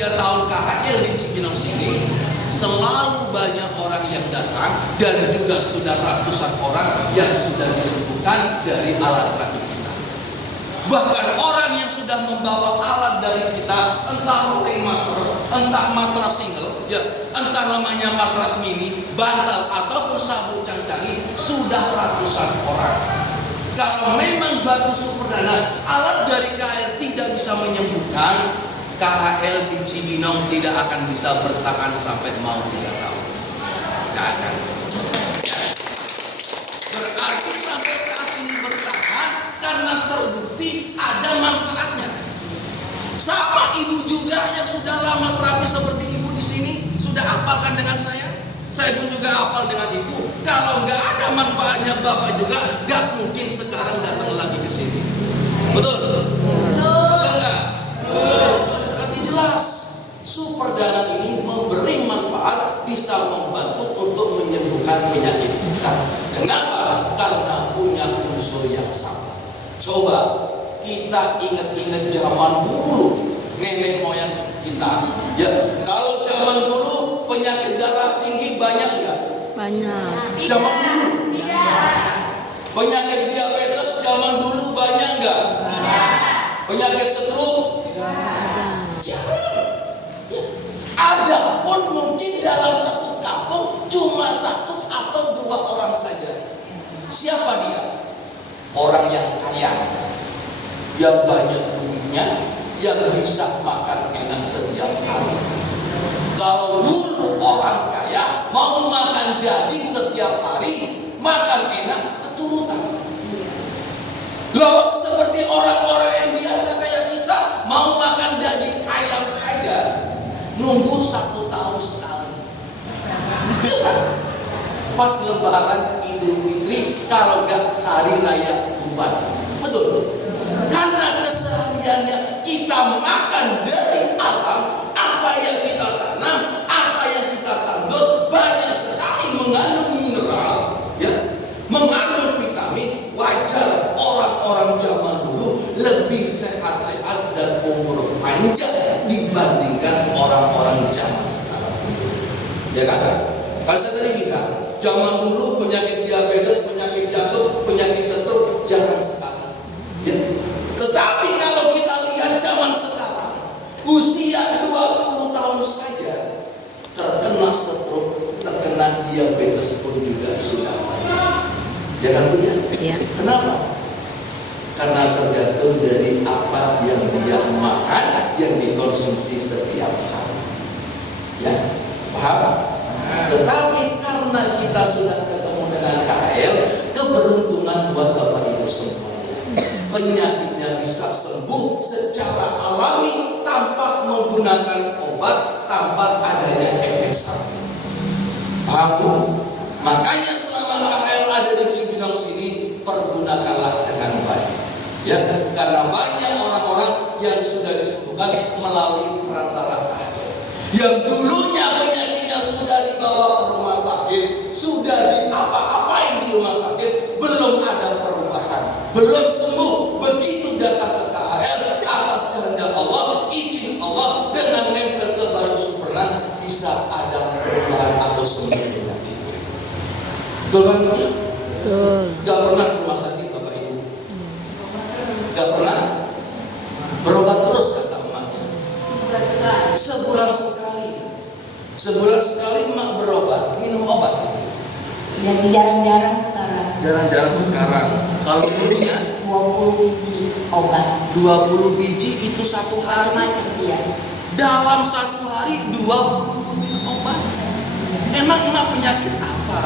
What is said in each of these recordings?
3 tahun KHL di Cibinong sini, selalu banyak orang yang datang dan juga sudah ratusan orang yang sudah disembuhkan dari alat terapi kita. Bahkan orang yang sudah membawa alat dari kita, entah remaster, entah matras single, ya, entah namanya matras mini, bantal ataupun sabuk cangcangi, sudah ratusan orang. Kalau memang batu superdana, alat dari KHL tidak bisa menyembuhkan, KHL di Cibinong tidak akan bisa bertahan sampai mau 3 tahun. Tidak akan. Berarti sampai saat ini bertahan karena terbukti ada manfaatnya. Sama ibu juga yang sudah lama terapi seperti ibu di sini, sudah hafalkan dengan saya. Saya pun juga hafal dengan ibu. Kalau nggak ada manfaatnya bapak juga, nggak mungkin sekarang datang lagi ke sini. Betul? Betul nggak? Berarti jelas superdana ini memberi manfaat, bisa membantu untuk menyembuhkan penyakit kita. Kenapa? Karena punya unsur yang sama. Coba kita ingat-ingat zaman dulu, nenek moyang kita. Ya, kalau zaman dulu penyakit darah tinggi banyak nggak? Banyak. Zaman dulu. Tidak. Penyakit diabetes zaman dulu banyak nggak? Tidak. Penyakit stroke? Tidak. Jarang. Ya. Ada pun mungkin dalam satu kampung cuma 1 atau 2 orang saja. Siapa dia? Orang yang kaya, yang banyak duitnya, yang bisa makan enak setiap hari. Kalau dulu orang kaya mau makan daging setiap hari, makan enak keturutan. Loh, seperti orang-orang yang biasa kayak kita mau makan daging ayam saja, nunggu 1 tahun sekali. Pas lebaran Idul Fitri, kalau enggak hari raya Kurban. Betul. Karena kesehariannya kita makan dari alam, apa yang kita tanam, apa yang kita tandur, banyak sekali mengandung mineral, ya, mengandung vitamin. Wajar orang-orang zaman dulu lebih sehat-sehat dan umur panjang dibandingkan orang-orang zaman sekarang. Ya kan? Kalau saya tadi bilang, zaman dulu penyakit diabetes, penyakit jantung, penyakit stroke jarang sekali. Ya. Tetapi kalau kita lihat zaman sekarang, usia 20 tahun saja terkena stroke, terkena diabetes pun juga sudah banyak. Ya kan Bu ya? Ya. Kenapa? Karena tergantung dari apa yang dia makan, yang dikonsumsi setiap hari. Ya, paham? Tetapi karena kita sudah ketemu dengan KHL, keberuntungan buat Bapak Ibu semuanya. Penyakitnya bisa sembuh secara alami tanpa menggunakan obat, tanpa adanya efek samping. Paham? Makanya selama KHL ada di Cibinong sini, pergunakanlah dengan baik. Ya, karena banyak orang-orang yang sudah disembuhkan melalui perantara KHL. Yang dulunya penyakitnya sudah dibawa ke rumah sakit, sudah diapa-apain di rumah sakit, belum ada perubahan, belum sembuh. Begitu datang ke KHL, atas kehendak Allah, izin Allah, dengan nempel ke batu superdana, bisa ada perubahan atau sembuh penyakitnya. Betul kan? Betul. Gak pernah ke rumah sakit Bapak Ibu? Gak pernah? Berobat terus kata emaknya. Sebulan sekali emak berobat, minum obat. Jadi jarang-jarang sekarang. Jarang-jarang sekarang. Kalau dulunya 20 biji obat. 20 biji itu 1 hari. Macam dia. Dalam 1 hari 20 butir obat. Emang emak penyakit apa?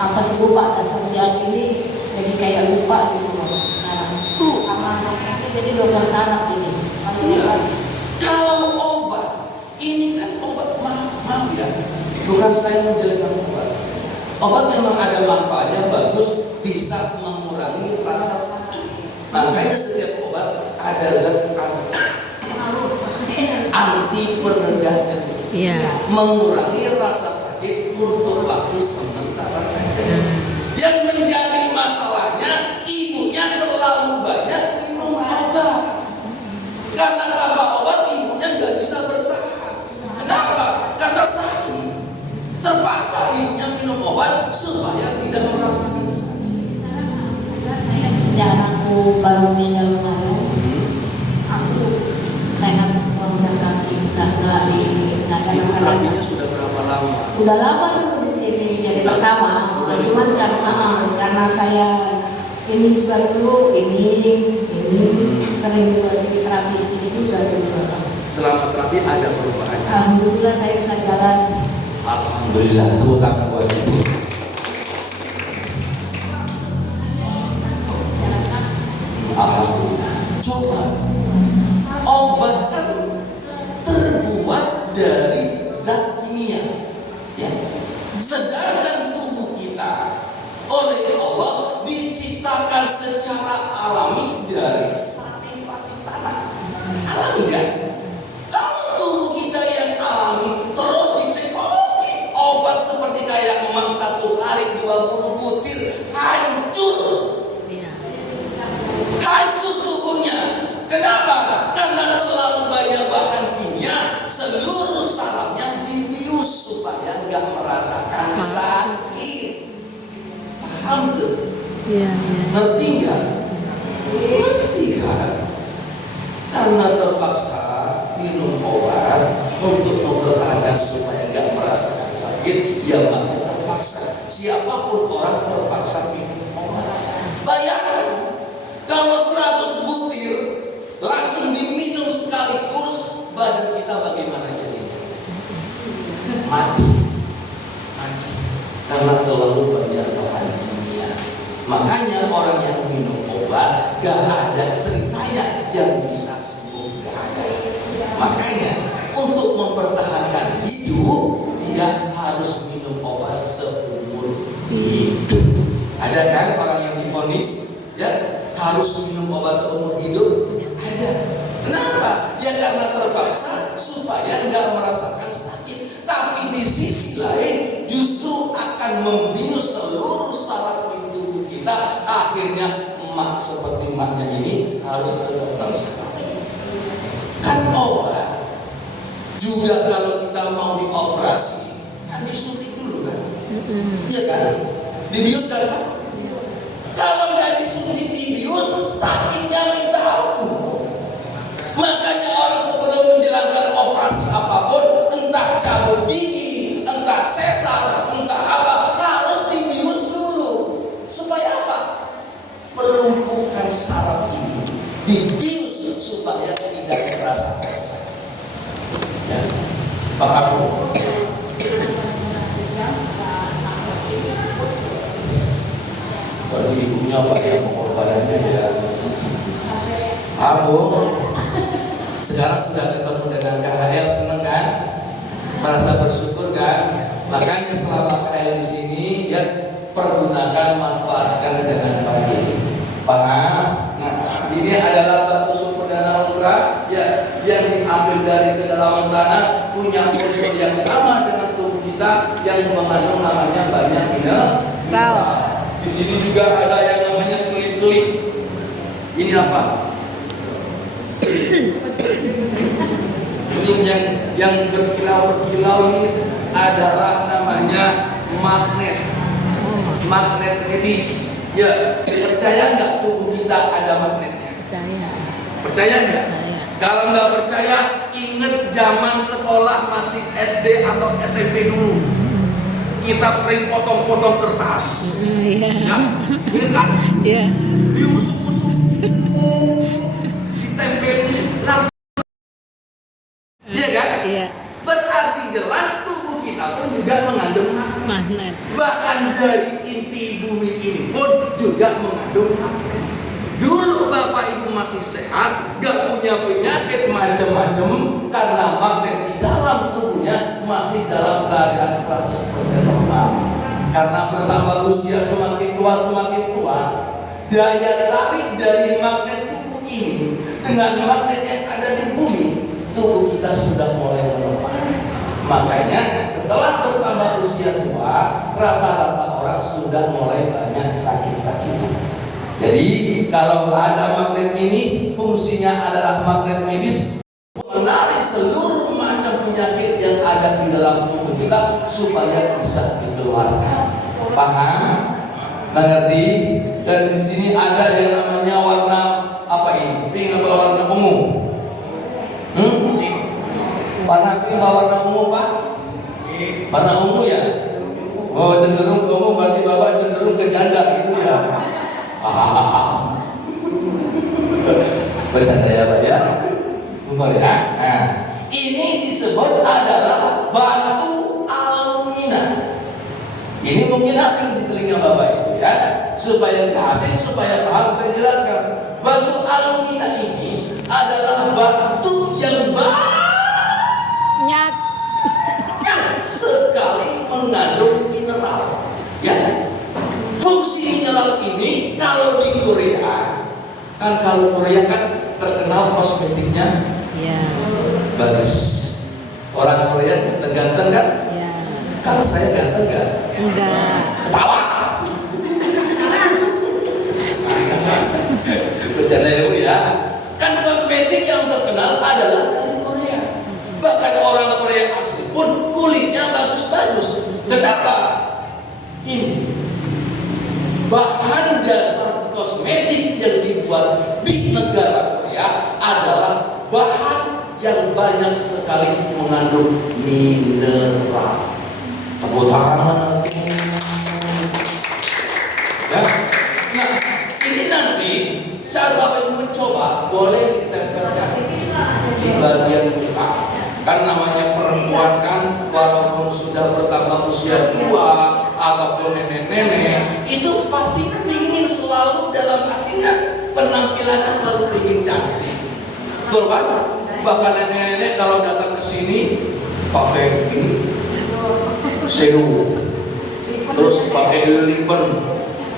Apa sih lupa? Sejak ini jadi kayak lupa gitu loh. Sekarang. Sama anaknya jadi 12 saraf ini. Iya. Kalau obat, ini kan obat mau ya. Bukan saya menjelekkan obat. Obat memang ada manfaatnya, bagus, bisa mengurangi rasa sakit. Makanya setiap obat ada zat anti peredah nyeri, mengurangi rasa sakit untuk waktu sementara saja. Yang menjadi masalahnya, ibunya terlalu banyak minum obat. Karena tanpa obat ibunya nggak bisa terapinya sudah berapa lama? Udah lama tuh di sini jadi pertama. Cuman karena saya ini juga dulu ini sering juga di terapi di sini juga dulu. Selama terapi ada perubahan? Alhamdulillah saya bisa jalan. Alhamdulillah, tepuk tangan buat ibu. Alhamdulillah. Coba, obat kan terbuat dari zat kimia, ya. Sedangkan tubuh kita oleh Allah diciptakan secara alami dari sari-pati tanah. Alami kan? Kalau tubuh kita yang alami terus dicekoki obat seperti kayak emak 1 hari 20 butir, hancur. Hancur tubuhnya. Kenapa? Karena terlalu banyak bahan kimia, seluruh sarafnya dibius supaya nggak merasakan sakit. Paham tuh? Ngerti nggak? Ngerti kan? Karena terpaksa minum obat untuk mempertahankan supaya nggak merasakan sakit, ya makanya terpaksa. Siapapun orang terpaksa minum obat. Bayangkan kalau 100 butir langsung diminum sekaligus, badan kita bagaimana jadinya? Mati. Karena terlalu banyak bahan kimia. Makanya orang yang minum obat gak ada ceritanya yang bisa sembuh, gak ada. Makanya untuk mempertahankan hidup dia harus minum obat seumur hidup. Ada kan orang yang divonis ya harus minum obat seumur hidup? Ada. Kenapa? Ya karena terpaksa supaya nggak merasakan sakit. Tapi di sisi lain justru akan membius seluruh saraf tubuh kita. Akhirnya emak seperti emaknya ini harus ke dokter saraf. Kan obat juga kalau kita mau dioperasi kan disuntik dulu kan? Iya kan? Dibius kan? Kalau nggak disuntik dibius, sakitnya minta ampun. Makanya orang sebelum menjalankan operasi apapun, entah cabut gigi, entah sesar, entah apa, harus dibius dulu. Supaya apa? Melumpuhkan saraf ini, dibius supaya tidak merasakan sakit. Ya, paham? Berarti ibunya banyak pengorbanannya ya. Abu, sekarang sudah ketemu dengan KHL, seneng kan? Merasa bersyukur kan? Makanya selama KHL di sini ya pergunakan, manfaatkan dengan baik. Paham? Nah, ini adalah batu sumur danau ultra ya, yang diambil dari kedalaman tanah, punya unsur yang sama dengan tubuh kita yang mengandung namanya banyak mineral. Di sini juga ada yang namanya kelip-kelip. Ini apa? Kelip yang berkilau-berkilau ini adalah namanya magnet. Magnet medis. Ya, percaya nggak tubuh kita ada magnetnya? Percaya nggak? Kalau nggak percaya, ingat zaman sekolah masih SD atau SMP dulu. Kita sering potong-potong kertas, ya, ingat kan? Iya. Diusuk-usuk, ditempelin langsung, iya kan? Iya. Berarti jelas tubuh kita pun juga mengandung magnet. Bahkan dari inti bumi ini pun juga mengandung magnet. Dulu bapak ibu masih sehat, gak punya penyakit macam-macam karena magnet di dalam tubuhnya masih dalam keadaan 100% normal. Karena bertambah usia semakin tua, daya tarik dari magnet tubuh ini dengan magnet yang ada di bumi, tubuh kita sudah mulai melemah. Makanya setelah bertambah usia tua, rata-rata orang sudah mulai banyak sakit-sakitan. Jadi kalau ada magnet ini, fungsinya adalah magnet medis, menarik seluruh macam penyakit yang ada di dalam tubuh kita supaya bisa dikeluarkan. Paham? Mengerti? Dan di sini ada yang namanya warna apa ini? Pink atau warna ungu? Warna pink atau warna ungu, Pak? Warna ungu ya? Oh, cenderung ke ungu berarti Bapak cenderung ke janda gitu ya. Hahaha. Bercanda ya Pak ya. Umar ya. Nah, ini disebut adalah batu alumina. Ini mungkin asing di telinga Bapak Ibu ya. Supaya asing, supaya paham saya jelaskan. Batu alumina ini adalah batu yang banyak sekali mengandung mineral. Ya. Fungsi mineral ini kalau di Korea, kan kalau Korea kan terkenal kosmetiknya bagus. Orang Korea ganteng kan? Ya. Kalau saya ganteng nggak? Enggak. Ketawa. Bercanda ya Bu ya. Kan kosmetik yang terkenal adalah dari Korea. Bahkan orang Korea asli pun kulitnya bagus-bagus. Kenapa? Ini bahan dasar kosmetik yang dibuat di negara Korea adalah bahan yang banyak sekali mengandung mineral. Tepuk tangan. Ya. Nah, ini nanti saat Bapak mencoba boleh ditempelkan di bagian muka. Kan namanya perempuan kan, walaupun sudah bertambah usia tua ataupun nenek-nenek, itu pasti ingin selalu dalam hatinya penampilannya selalu ingin cantik. Betul kan? Bahkan nenek-nenek kalau datang ke sini pakai ini serum, terus pakai lipen,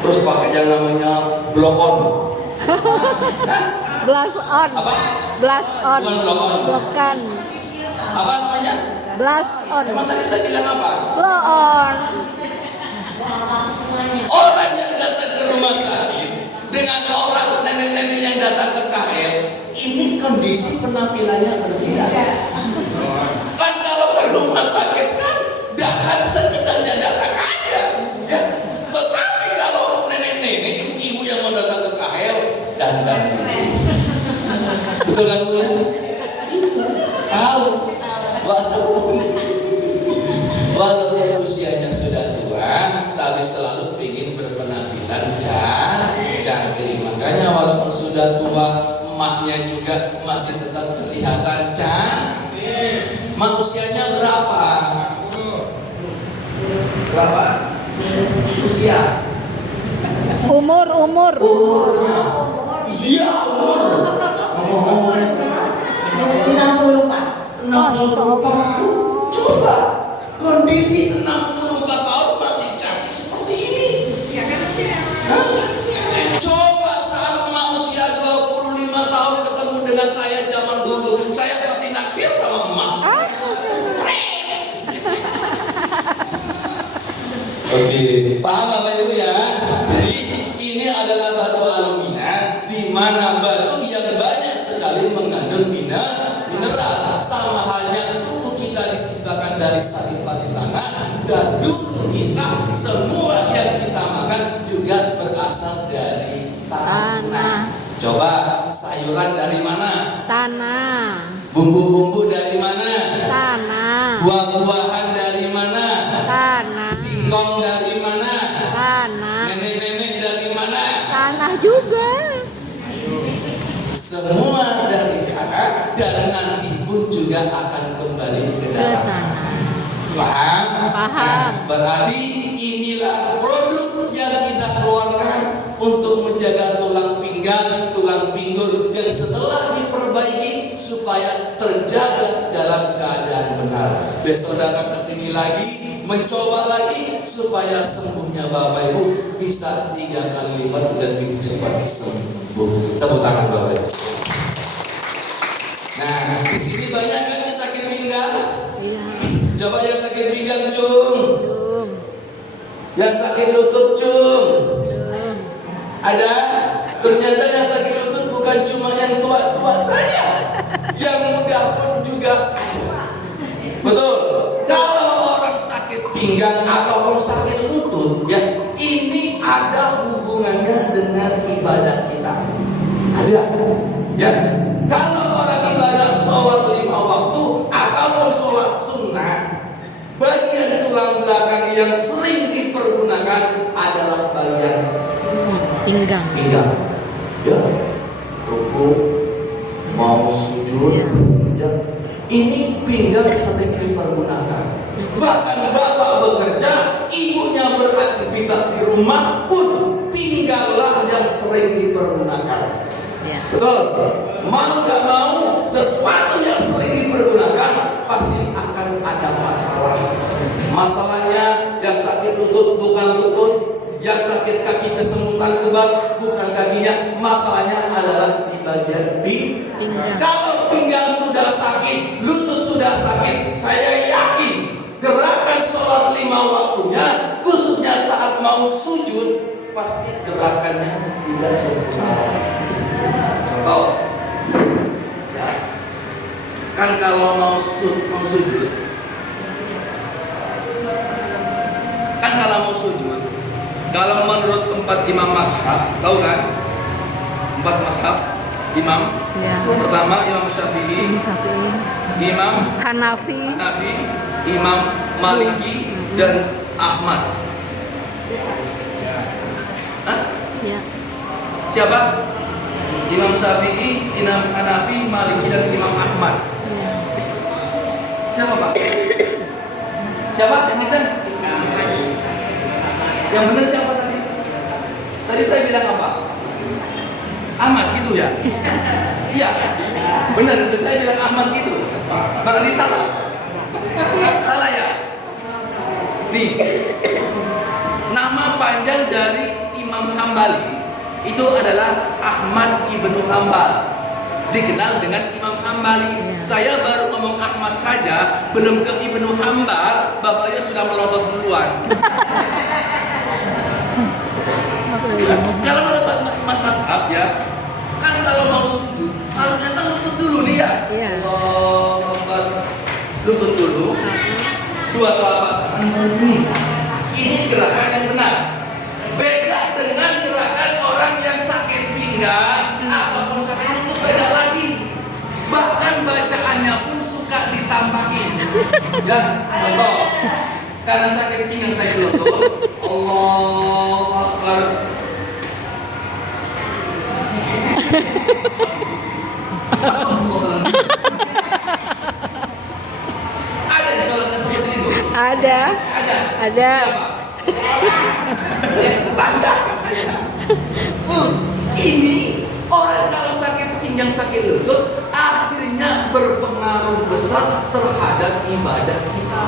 terus pakai yang namanya blow on. Blush on. Apa? Blush on. Bukan blow on. Bukan. Apa namanya? Blush on. Emang tadi saya bilang apa? Blow on. Orang yang datang ke rumah sakit dengan orang nenek-nenek yang datang ke KL, ini kondisi penampilannya berbeda. Kan kalau ke rumah sakit kan datang sekedarnya datang aja, ya. Tetapi kalau nenek-nenek, ibu-ibu yang mau datang ke KL, dandan. Betul kan Bu? Itu tahu. Walaupun usianya sudah tua, tapi selalu ingin berpenampilan cantik. Makanya walaupun sudah tua, emaknya juga masih tetap kelihatan cantik. Mak usianya berapa? Berapa? Usia? Umurnya. Iya, umur. Ngomong-ngomong 64. Coba kondisi 64 tahun masih cantik seperti ini. Ya kan Coba saat emak usia 25 tahun ketemu dengan saya zaman dulu, saya pasti naksir sama emak. Oke, paham Bapak Ibu ya? Jadi ini adalah batu alumina, di mana batu yang banyak sekali mengandung mineral. Sama halnya tubuh kita diciptakan dari saripati tanah, dan dulu kita semua yang kita makan juga berasal dari tanah. Coba sayuran dari mana? Tanah. Bumbu-bumbu dari mana? Tanah. Buah-buahan dari mana? Tanah. Singkong dari mana? Tanah. Nenek-nenek dari mana? Tanah juga. Semua dari tanah, dan nanti pun juga akan kembali ke dalam tanah. Paham? Paham. Berarti inilah produk yang kita keluarkan untuk menjaga tulang pinggang, tulang pinggul yang setelah diperbaiki supaya terjaga dalam keadaan benar. Besok datang ke sini lagi, mencoba lagi supaya sembuhnya Bapak Ibu bisa 3 kali lipat lebih cepat sembuh. Tepuk tangan Bapak Ibu. Nah, di sini banyak kan yang sakit pinggang? Iya. Coba yang sakit pinggang cung. Cum. Yang sakit lutut cung. Cum. Ada? Ternyata yang sakit lutut bukan cuma yang tua-tua saja, yang muda pun juga ada. Betul? Kalau orang sakit pinggang ataupun sakit lutut, ya ini ada hubungannya dengan ibadah kita. Ada? Ya. Kalau orang ibadah sholat 5 waktu ataupun sholat sunnah, bagi tulang belakang yang sering dipergunakan adalah bagian Pinggang. pinggang. Ya, rukuk, mau sujud, ya. Ini pinggang sering dipergunakan. Bahkan bapak bekerja, ibunya beraktivitas di rumah pun pingganglah yang sering dipergunakan. Ya. Betul? Mau gak mau, sesuatu yang sering dipergunakan pasti akan ada masalah. Masalahnya yang sakit lutut bukan lutut, yang sakit kaki kesemutan kebas bukan kakinya. Masalahnya adalah di bagian Pinggang. Kalau pinggang sudah sakit, lutut sudah sakit, saya yakin gerakan sholat 5 waktunya, khususnya saat mau sujud, pasti gerakannya tidak sempurna. Contoh, ya, kan kalau mau sujud, kalau menurut 4 imam mazhab, tahu kan? 4 mazhab imam. Ya. Pertama Imam Syafi'i, Imam Hanafi. Imam Maliki dan Ahmad. Hah? Ya. Siapa? Imam Syafi'i, Imam Hanafi, Maliki dan Imam Ahmad. Ya. Siapa Pak? Siapa yang kencang? Yang benar siapa tadi? Tadi saya bilang apa? Ahmad gitu ya? Iya, benar. Saya bilang Ahmad gitu. Berarti salah. Salah ya? Nih, nama panjang dari Imam Hambali itu adalah Ahmad ibnu Hambal, dikenal dengan Imam Hambali. Saya baru ngomong Ahmad saja, belum ke Ibnu Hambal, bapaknya sudah melodot duluan. Kalau menurut mazhab ya, kan kalau mau sujud harusnya kan lutut dulu nih ya. Iya. Allahu Akbar. Lutut dulu. Dua telapak tangan ini gerakan yang benar. Beda dengan gerakan orang yang sakit pinggang ataupun sakit lutut, beda lagi. Bahkan bacaannya pun suka ditambahin. Ya, contoh. Karena sakit pinggang saya lutut, Allahu Akbar. Ada di sholatnya seperti itu? Ada. Ada. Tanda. Ini orang kalau sakit pinggang, sakit lutut, akhirnya berpengaruh besar terhadap ibadah kita.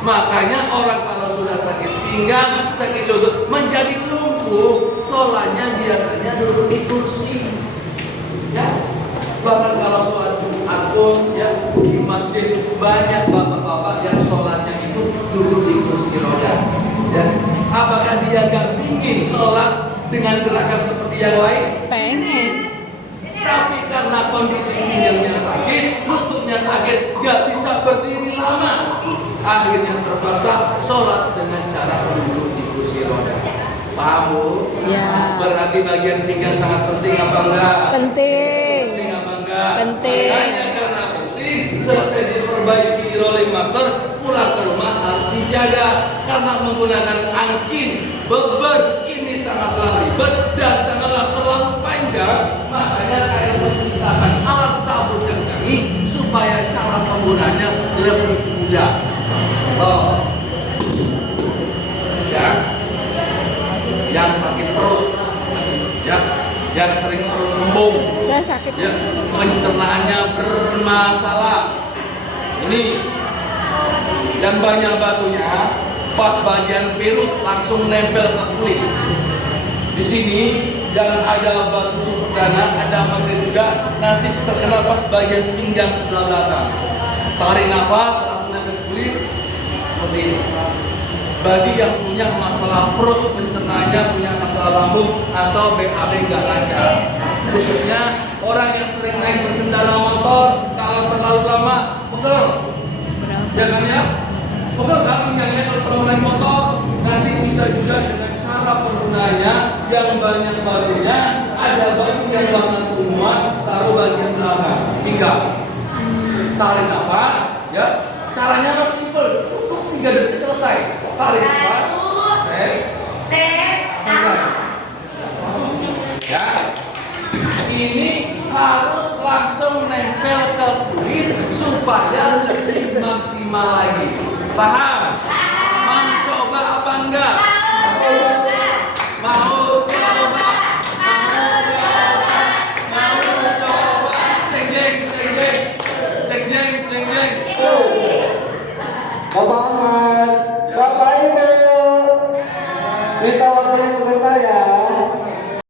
Makanya orang kalau sudah sakit pinggang, sakit lutut, menjadi lumpuh, sholatnya biasanya duduk di kursi. Ya, bahkan kalau sholat Jumat pun ya di masjid banyak bapak-bapak yang sholatnya itu duduk di kursi roda. Ya, apakah dia gak ingin sholat dengan gerakan seperti yang lain? Pengen. Tapi karena kondisi pinggangnya sakit, lututnya sakit, gak bisa berdiri lama, akhirnya terpaksa sholat dengan cara duduk di kursi roda. Paham Bu? Ya. Berarti bagian pinggang sangat penting apa enggak? Penting. Penting apa enggak? Penting. Makanya karena penting, selesai diperbaiki di rolling master, pulang ke rumah harus dijaga. Karena menggunakan angkin, beber, ini sangatlah ribet dan sangatlah terlalu panjang. Makanya saya menciptakan alat sabun yang canggih supaya cara penggunanya lebih mudah. Oh. Ya. Yang sakit perut, ya, yang sering perut kembung, Saya sakit. ya, pencernaannya bermasalah. Ini yang banyak batunya, pas bagian perut langsung nempel ke kulit. Di sini yang ada batu sempurna, ada magnet juga, nanti terkena pas bagian pinggang sebelah belakang. Tarik nafas, langsung nempel ke kulit, seperti ini. Bagi yang punya masalah perut, pencernaannya, punya masalah lambung atau BAB nggak lancar, khususnya orang yang sering naik berkendara motor, kalau terlalu lama pegel, jangan ya, pegel kan pinggangnya kalau terlalu naik motor. Nanti bisa juga dengan cara penggunanya yang banyak batunya, ada batu yang warna keunguan, taruh bagian belakang, 3, tarik nafas, ya, caranya simple, cukup 3 detik selesai. Tarik nafas, set, selesai. Ya, ini harus langsung nempel ke kulit supaya lebih maksimal lagi. Paham? Mau coba apa enggak?